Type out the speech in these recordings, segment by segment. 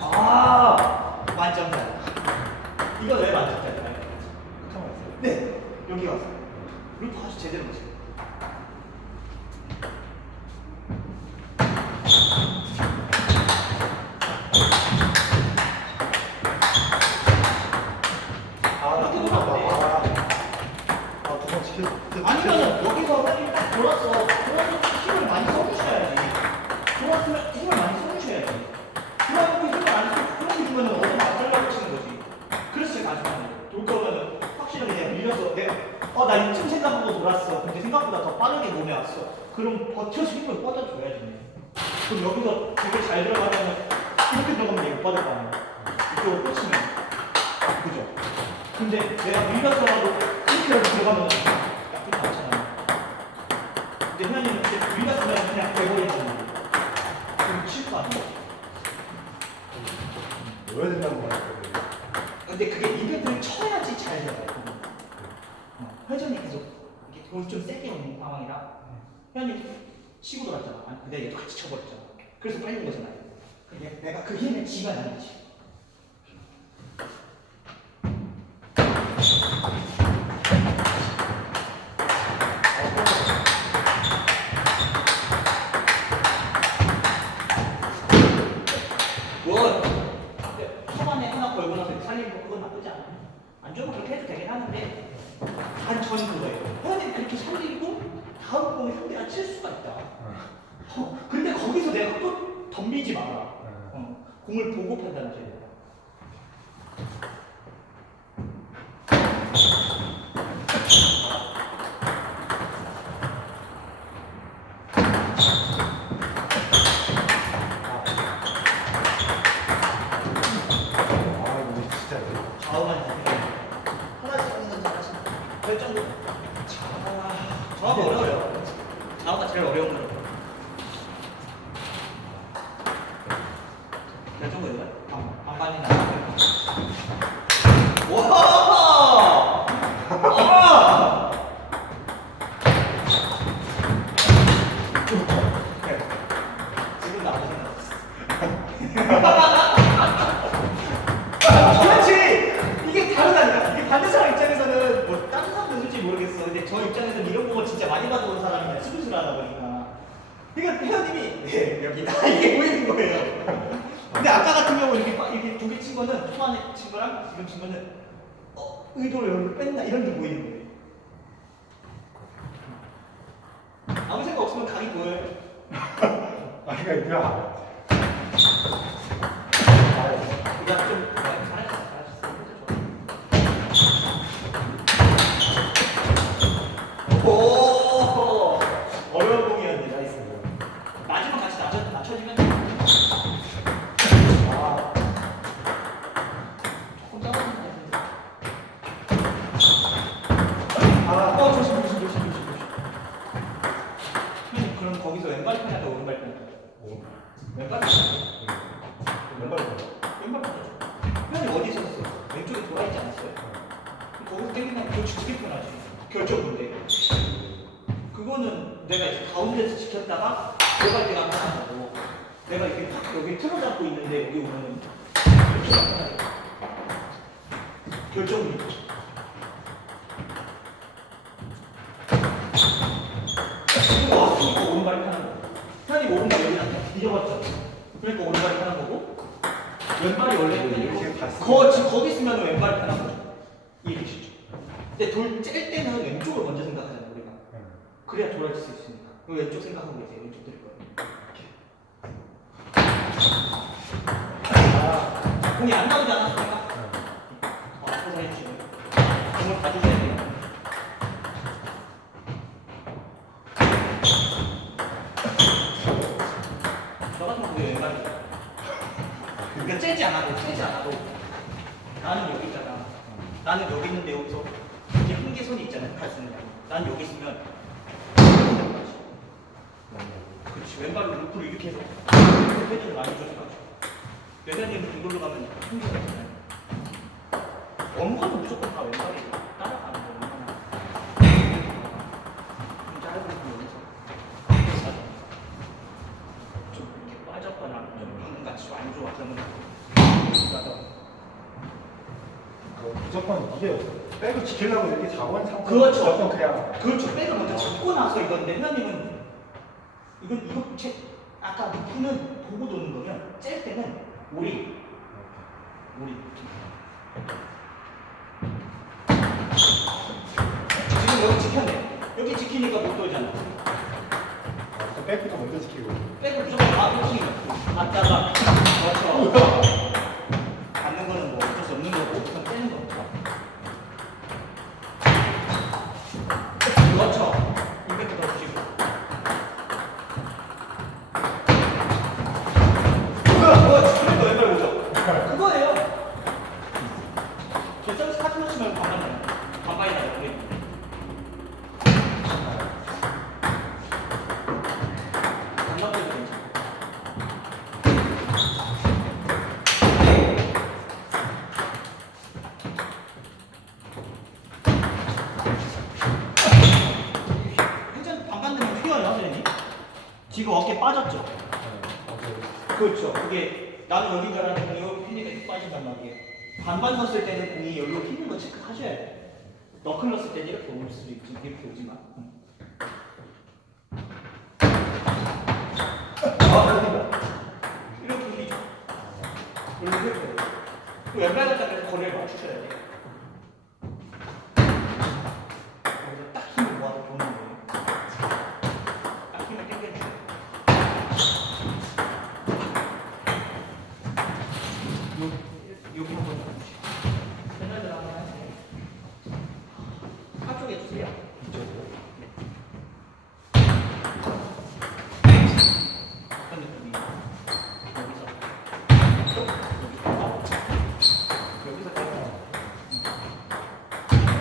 아 만점짜리. 이거 왜 만점짜리야? 네 여기 와서 루프 아주 제대로 보세요. 아나 이렇게 끝났다. 보면 안 아, 두번 지켜. 아니면은 여기서 빨리 딱 돌았어. 그러면 힘을 많이 써주셔야지. 돌았으면 힘을 많이 써주셔야지. 그러고 힘을 안 써, 그렇게 주면은 어디 맞달라고 치는 거지. 그래서 제가 가져가는 거예요. 돌 거면은 확실하게 그냥 밀려서 내가 어, 나 이쯤 생각하고 돌았어. 근데 생각보다 더 빠르게 몸에 왔어. 그럼 버텨서 힘을 뻗어줘야지. 그럼 여기서 되게 잘 들어가면 이렇게 들어가면 못 받을 거 아니야. 이쪽으로 꽂히면. 그죠? 근데 내가 밀렸어라도 이렇게라도 들어가면 나쁘지 않잖아요. 근데 현이는 이렇게 밀렸으면 그냥 돼버리잖아요. 그럼 칠거 아니야. 넣어야 된다는 거야. 근데 그게 임팩트를 쳐야지 잘 들어가요. 어, 회전이 계속 이렇게 돈이 좀 세게 오는 상황이라 현이 치고 돌았잖아. 근데 얘도 같이 쳐버렸잖아. 그래서 빨린 거잖아요. 근데 내가 그 힘에 지가 나겠지. 뭐 근데 초반에 하나 걸고 나서 살리는 거 그건 나쁘지 않아요. 안 좋으면 그렇게 해도 되긴 하는데 단전 그거예요. 현이 그렇게 살리고 다음 공에 상대가 칠 수가 있다. 어, 근데 거기서 내가 또 덤비지 마라. 어, 공을 보고 판단하셔야. 아, 잘하시는 결정도 좌우가 어려워요. 좌우가 제일 어려운 거예요. 결정도 이거요? 반반이나. 와! 아! 네. 지금 나오는 그렇지! 이게 다르다니까. 이게 받는 사람 입장에서는 뭐 다른 사람도 있을지 모르겠어. 근데 저 입장에서는 이런 거 진짜 많이 받아온 사람이야. 수술을 하다 보니까. 그러니까 회원님이 네, 여기다 이게 보이는 거예요. 근데 아까 같은 경우 이렇게 빠- 이렇게 두 개 친 거는 초반에 친 거랑 지금 친 거는 어 의도를 여기로 뺐나 이런 게 보이는 거예요. 아무 생각 없으면 각이 보여요. 아, 그러니까 야. 그냥 좀 그거는 내가 이제 가운데서 지켰다가 들어갈 때가 편하고 내가 이렇게 탁 여기 틀어 잡고 있는데 여기 오면은 이렇게 편하게. 결정이 와, 그러니까 오른발이 편한 거. 편이 오른발 여기 한테 뒤져봤죠. 그러니까 오른발이 편한 거고 왼발이 원래 편이고 이렇게 갔으면- 거 지금 거기 있으면 왼발이 편한 거죠. 이해되시죠? 근데 돌 짤 때는 왼쪽을 먼저 우리가. 그래야 돌아질 수 있으니까. 왼쪽 생각하고 이제 왼쪽 들을 거예요. 아, 공이 안 나오잖아, 내가. 어, 앞으로 해주시면. 공을 봐주셔야 돼요. 그러니까. 나는 여기 있잖아. 나는 여기 있는데 여기서 이렇게 한계선이 있잖아요. 갈 수 있는 양. 난 여기 있으면 그렇지 왼발로 루프를 이렇게 해서 회전을 많이 가죠 외자님은 이걸로 가면 힘들잖아요 원거는 무조건 다 왼발이 따라가는 거예요 좀 짧은 거 여기서 좀 이렇게 빠져 빠졌거나 좀 방금 같이 안 좋아 그러면 그 무조건 이게 백을 지키려고 이렇게 한 상태. 그렇죠. 무조건 그냥. 그렇죠. 백을 먼저 잡고 나서 이건데 회원님은 이건 이거 루프는 보고 도는 거면 짤 때는 오리 나는 여기 여기 휘니까 이렇게 빠진단 말이에요. 반반 넣었을 때는 공이 여기로 휘는 거 체크하셔야 돼요. 너클 넣었을 때는 이렇게 올 수도 있지, 이렇게 오지만. 아, 여기다. 이렇게 올리죠. 이렇게 그래서 거리를 맞추셔야 돼요. 여기서 딱 힘을 모아서 도는 거예요. 딱 힘을 땡겨주세요. 요- 여기 한번 놔주시고. 패널들 한번 하세요. 한쪽에 주세요. 이쪽으로. 어떤 느낌이에요? 여기서. 여기서. 여기서 떼고.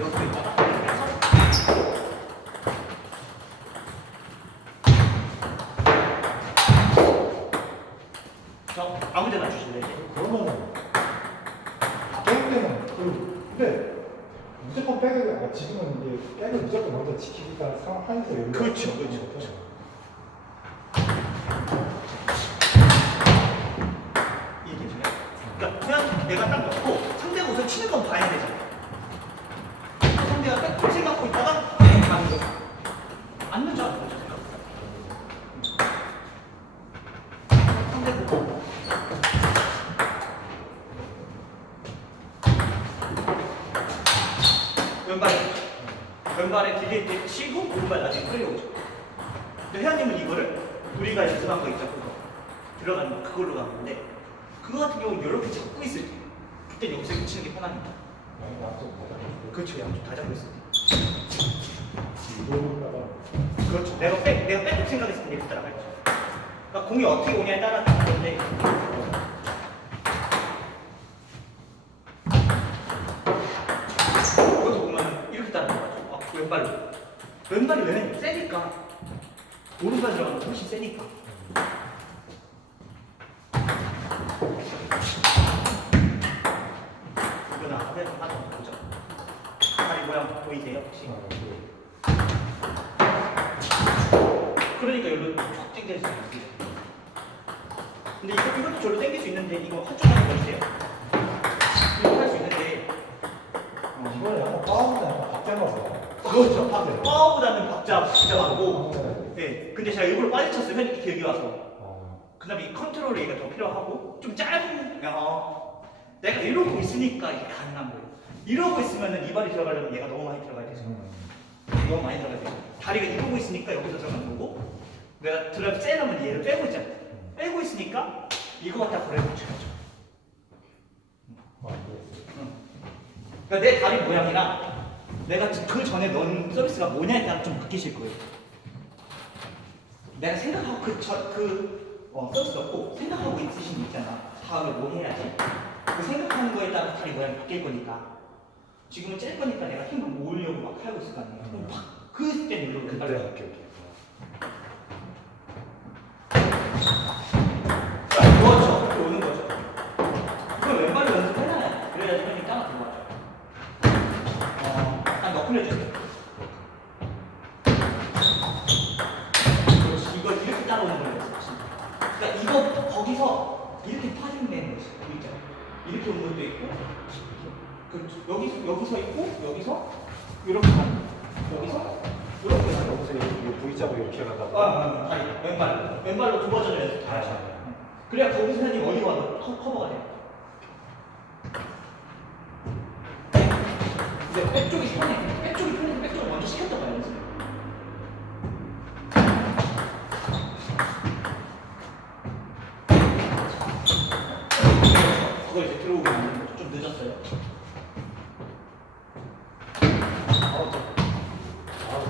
여기서 있다가 여기서. 저 아무 데나 주실래요? 이제? 그러면은 게임 때는 그 근데 무조건 백을 아, 지금은 이제 백을 무조건 먼저 지키니까 상황에서 여기 그렇죠, 그렇죠, 그렇죠. 이렇게 주네. 그러니까 그냥 내가 딱 넣고 상대가 우선 치는 건 봐야 되잖아. 상대가 딱 생각하고 있다가 그냥 가는 거. 안 늦어, 안 늦어 생각보다. 상대 보고. 왼발에 왼발에 길게 이렇게 치고 오른발 나중에 끌려오죠. 근데 회원님은 이거를 우리가 연습한 거 있죠, 그거 들어가는 거 그걸로 간 건데 그거 같은 경우는 이렇게 잡고 있을 때 그때 여기서 치는 게 편합니다. 그렇죠, 양쪽 다 잡고 있을 때. 그렇죠. 내가 백, 내가 생각했을 때 이렇게 따라가야죠. 그러니까 공이 어떻게 오냐에 따라 다른 건데. 이것도 보면 이렇게 따라가죠. 아, 왼발로. 왼발이 왜 세니까. 오른발 들어가면 훨씬 세니까. 이건 앞에 하던 거죠. 다리 모양 보이세요? 혹시? 그러니까 여기로 쫙 당길 수 있어요. 근데 이거, 이것도 저로 당길 수 있는데 이거 한쪽 하는 거 있어요. 이거 할수 있는데 어, 이거는 약간 약간 박자마서 그렇죠. 박- 파워보다는 박자 박자하고 네. 근데 제가 일부러 빨리 쳤어요. 현이 길게 와서. 어, 그다음에 이 컨트롤 얘가 더 필요하고 좀 짧은 어, 내가 이러고 있으니까 이게 가능한 거예요. 이러고 있으면은 이 발이 들어가려면 얘가 너무 많이 들어가야 되죠. 음. 너무 많이 들어가야 돼. 다리가 이러고 있으니까 여기서 들어가는 거고 내가 들어 째려면 얘를 빼고 있잖아. 빼고 있으니까 이거 갖다 고려 붙여야죠. 아, 이거. 그러니까 내 다리 모양이랑 내가 그 전에 넣은 서비스가 뭐냐에 따라 좀 바뀌실 거예요. 내가 생각하고 그, 저, 그 어, 서비스 넣고 생각하고 있으신 분 있잖아. 다음에 뭐 해야지? 그 생각하는 거에 따라 다리 모양이 바뀔 거니까. 지금은 짤 거니까 내가 힘을 모으려고 막 하고 있을 거 아니에요. 그럼 팍! 그때 눌러도 그때 된다. 이렇게 거지. 여기 있잖아. 이렇게 온 것도 있고, 그 여기 여기서 있고 여기서 이렇게. 여기서 이렇게 거. 여기서 이렇게 V자로 이렇게 아, 가다가 아, 다리 왼발 왼발로 두 버전을 연습 다 하셔야 돼요. 그래야 거기서 선생님 어디 와도 커- 커버가 돼요. 편해. 백쪽이 편해서 백쪽을 먼저 시켰던 거야 연습. 그거 이제 들어오고 있는 거죠. 좀 늦었어요. 아우 좀 아우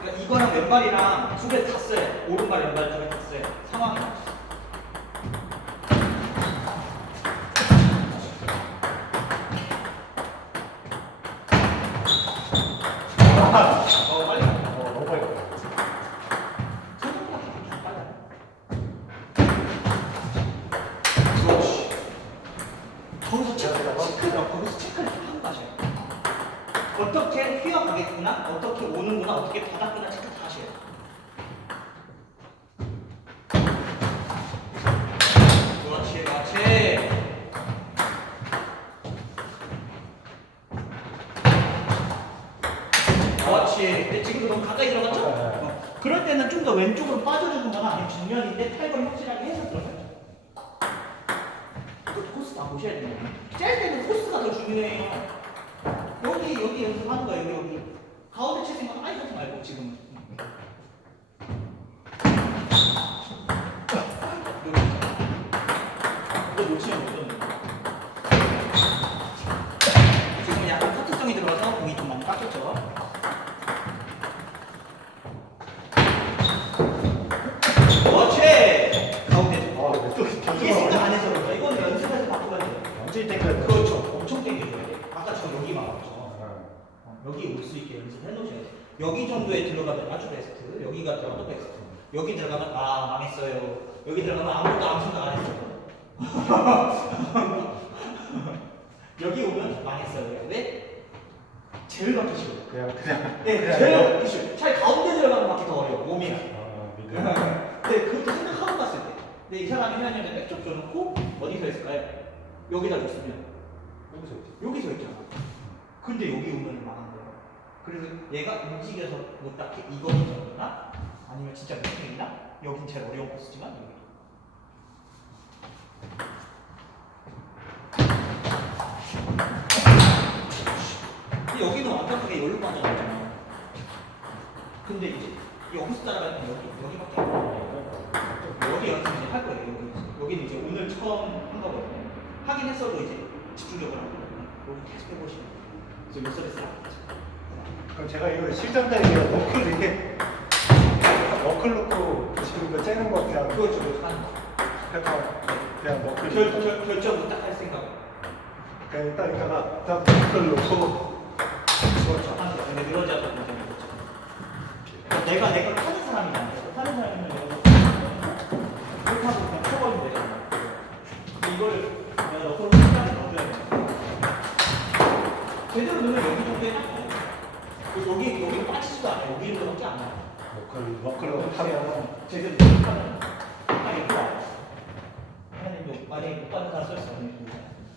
그러니까 이거랑 왼발이랑 두 개다 써요. 오른발, 왼발 두 개다 써요. 상황이 맞죠. 어, 빨리. 어, 너무 빨리 갔다. 생각보다 좀 빨라요. 그렇지. 거기서 체크, 체크를, 거기서 체크를 좀 하고 가셔요. 어떻게 휘어가겠구나, 어떻게 오는구나, 어떻게 받았구나 체크 다 왼쪽으로 빠져주는 거나 아니면 정면인데 팔걸 확실하게 해서 들어가요. 그것도 코스 다 보셔야 돼요. 짤 때는 코스가 더 중요해요. 여기, 여기 연습하는 거예요, 여기, 여기. 가운데 칠 생각 아예 하지 말고, 지금은. 땡겨야 돼. 그렇죠. 엄청 땡겨줘야 돼. 아까 저 여기 막았죠. 어, 어, 여기 올 수 있게 연습해 놓으셔야 돼. 여기 정도에 들어가면 아주 베스트. 여기가 들어가면 베스트. 여기 들어가면 아 망했어요. 여기 들어가면 아무것도 아무 생각 안 했어요. 여기 오면 망했어요. 왜? 제일 맞기 쉬워. 그냥 그냥 네, 그냥 제일 맞기 쉬워. 차라리 가운데 들어가면 맞기 더 어려워. 몸이. 아, 미드. 네, 그것도 생각하고 봤을 때. 근데 이 사람이 해야냐면 백쪽 줘놓고 어디서 했을까요? 여기다 줬으면 여기서 있지. 여기서 있잖아. 근데 여기 오면 망한 거야. 그래서 얘가 움직여서 뭐 딱히 이거는 정도나 아니면 진짜 밑에있나 여긴 제일 어려운 코스지만 여기. 근데 여기는 완벽하게 여기로 빠져나잖아. 근데 이제 여기서 따라가면 여기 여기밖에 안 돼. 여기 연습 이제 할 거예요. 여기 여기는 이제 오늘 처음 한 거거든요. 하긴 했어도 이제 하고 여기 계속 해보시면 그래서 몇 살에 쓰라. 그럼 제가 이거 실전 때 이거 너클 이게 너클 넣고 지금 이거 째는 거 그냥 그렇죠, 그렇죠. 하는 거. 약간 그냥 너클 결, 결, 결정을 딱 할 생각. 그냥 일단 이거가 일단 너클 넣고 그렇죠. 하는 거. 근데 않고 굉장히 그렇죠. 내가 내가 타는 사람이 아니야. 타는 사람이면 내가 이렇게 하고 그냥 쳐버리면 되잖아. 근데 이거를 내가 너로 끝까지 넣어줘야 돼. 제대로 넣으면 여기. 그리고 여기 여기 빠지지도 않아. 여기 정도밖에 안 나. 너클 너클 하면 제대로 하면 와요. 하나님도 만약에 못 받는 사람 써있어.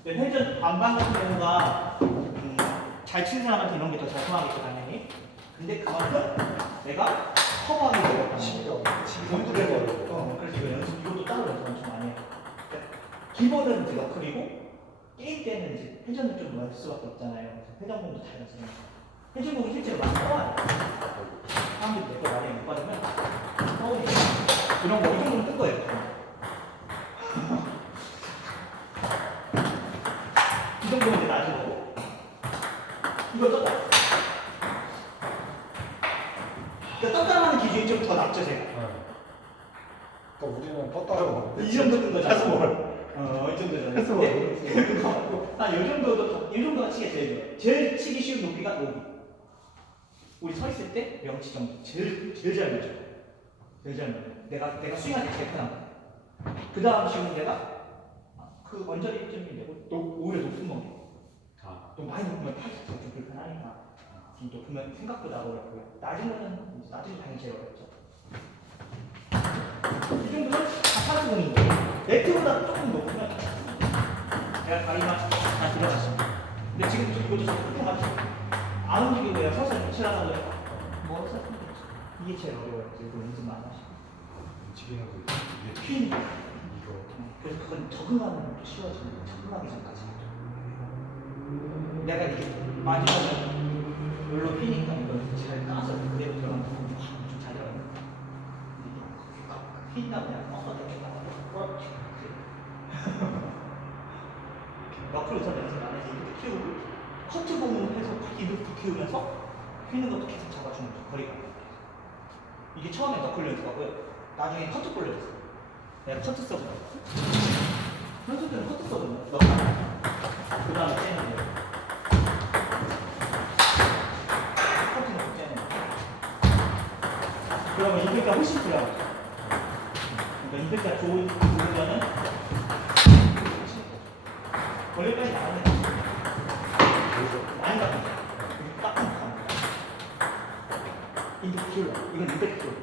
근데 회전 반반 같은 경우가 음, 잘 치는 사람한테 이런 게 더 잘 통하겠죠 당연히. 근데 그만큼 내가. 치기 연습 힘들고 어, 어려워. 그래서 이거 연습 이것도 따로 연습 엄청 많이 해요. 기본은 이제 너클이고 게임 때는 이제 회전을 좀 넣을 수밖에 없잖아요. 회전공도 다 연습해요. 회전공이 실제로 떠와요. 사람들이 내거 많이 못 받으면 떠오니까 이런 거이 정도는 뜬 거예요. 이 정도면 이제 낮은 거고 이거 떴다. 그러니까 떴다는 하는 기준이 좀 더 낮죠 제가. 네. 그러니까 우리는 떴다고 이 정도 뜬 거잖아. 해서 뭘? 어, 이 정도잖아. 해서 뭘? 한이 정도도 이 정도가 치기 제일 좋아. 제일 치기 쉬운 높이가 여기. 우리 서 있을 때 명치 정도 제일 제일 잘 맞죠. 제일 잘 맞아. 내가 내가 스윙할 때 제일 편한 거. 그 다음 쉬운 데가 그 원저리쯤이 되고 또 오히려 높은 거. 아, 또 많이 높으면 팔이 좀 불편하니까. 좀 높으면 생각보다 어렵고요. 낮은 거는 낮은 게 당연히 제일 어렵죠. 이 정도면 다 파스공인 거예요. 네트보다 조금 높으면 제가 다리만 다 들어갔습니다. 근데 지금 좀 이거 좀 그렇게 맞죠? 안 움직이고 그냥 서서 뭐썼 으면 좋겠어. 이게 제일 어려워요. 그래서 연습 많이 하시고. 움직이는 거 이게 핀. 이거 그래서 그건 적응하는 것도 쉬워지는 거예요. 적응하기 전까지. 내가 이렇게 마지막에 물로 피니까 이걸 잘 까서 그대로 들어가면 좀잘 들어가는 거야. 핀다 그냥 꺾어 대겠다. 그렇지. 너클 우선 연습 안 해서 이렇게 키우고 커트 공을 해서 이렇게 키우면서 휘는 것도 계속 잡아주는 거죠. 거리가. 이게 처음에 너클 연습하고요. 나중에 커트 볼을 했어요. 내가 커트 서브. 선수들은 커트 서브는 너클. 그 다음에 째는 거예요. 커트 넣고 째는 거예요. 그러면 이득가 훨씬 들어가죠. 그러니까 이득가 좋은, 좋으면은 걸레까지 나가는 거 많이 가면 딱 150kg, 이건 200kg.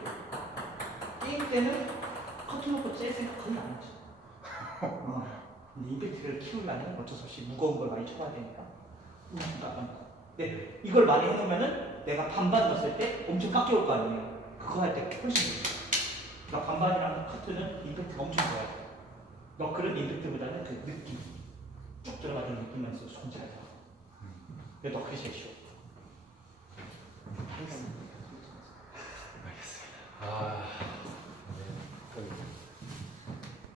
게임 때는 커트 먹고 재생 거의 안 하지. 어. 근데 200kg를 키우려면 어쩔 수 없이 무거운 걸 많이 쳐야 되니까. 음. 근데 네, 이걸 많이 해놓으면은 내가 반반 넣었을 때 엄청 깎여올 거 아니에요. 그거 할 때 훨씬 좋죠. 나 그러니까 반반이랑 커트는 임팩트 엄청 좋아요. 너클은 임팩트보다는 그 느낌. 쭉 들어가는 느낌만 있어서 손잘 봐. 근데 너클이 제일 쉬워. 아...